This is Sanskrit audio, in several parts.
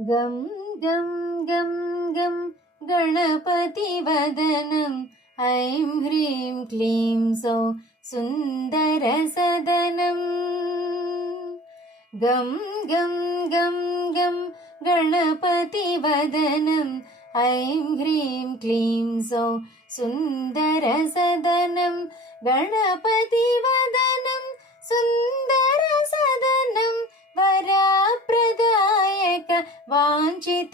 गं गं गं गं गणपतिवदनम् ऐं ह्रीं क्लीं सौः सुन्दरसदनम्। गं गं गं गं गणपतिवदनम् ऐं ह्रीं क्लीं सौः सुन्दरसदनम्। गणपतिवदनं सुन्दरसदनं वरप्रदायक वाञ्छितफलदम्।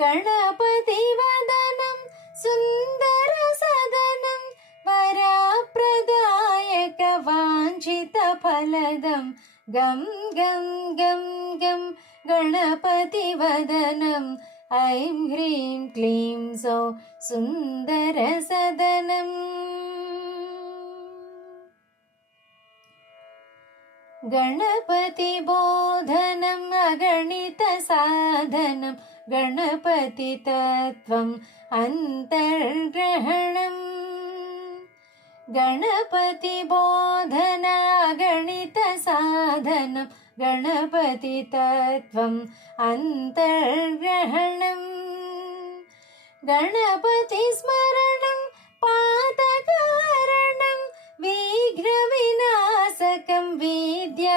गणपतिवदनं सुन्दरसदनं वरप्रदायक वाञ्छितफलदम्। गं गं गं गं गणपतिवदनम् ऐं ह्रीं क्लीं सौः सुन्दरसदनम्। गणपतिबोधनम् अगणितसाधनं गणपतितत्त्वम् अन्तर्ग्रहणम्। गणपतिबोधन अगणितसाधनं गणपतितत्त्वम् अन्तर्ग्रहणम्। गणपतिस्मरणं पातकहरणं विघ्नविनाशकं विद्यावारिधिम्।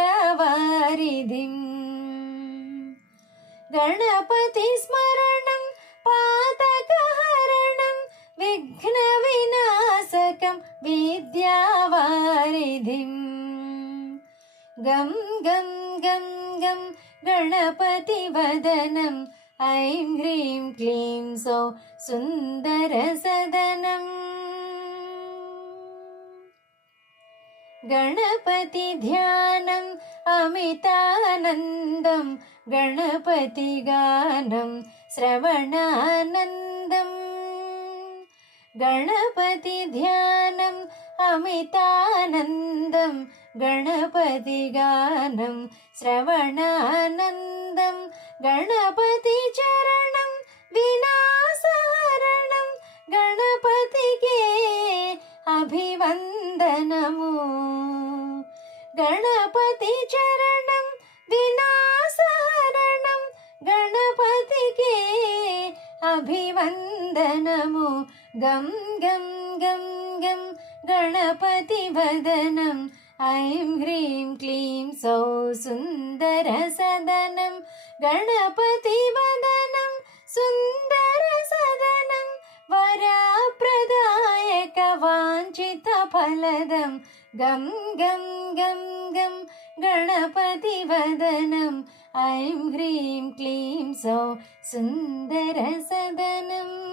गणपतिस्मरणं पातकहरणं विघ्नविनाशकं विद्यावारिधिम्। गं गं गं गं गणपतिवदनम् ऐं ह्रीं क्लीं सौः सुन्दरसदनम्। गणपतिध्यानम् अमितानन्दं गणपतिगानं श्रवणानन्दम्। गणपतिध्यानम् अमितानन्दं गणपतिगानं श्रवणानन्दम्। गणपतिचरणं विनाशहरणं गणपतिगे अभिवन्दनमु। गणपतिचरणं विनाशहरणं गणपतिगे अभिवन्दनमु। गं गं गं गं गणपतिवदनम् ऐं ह्रीं क्लीं सौः सुन्दरसदनम्। गणपतिवदनं सुन्दरसदनं वरप्रदायक वाञ्छितफलदम्। गं गं गं गं गणपतिवदनम् ऐं ह्रीं क्लीं सौः सुन्दरसदनम्।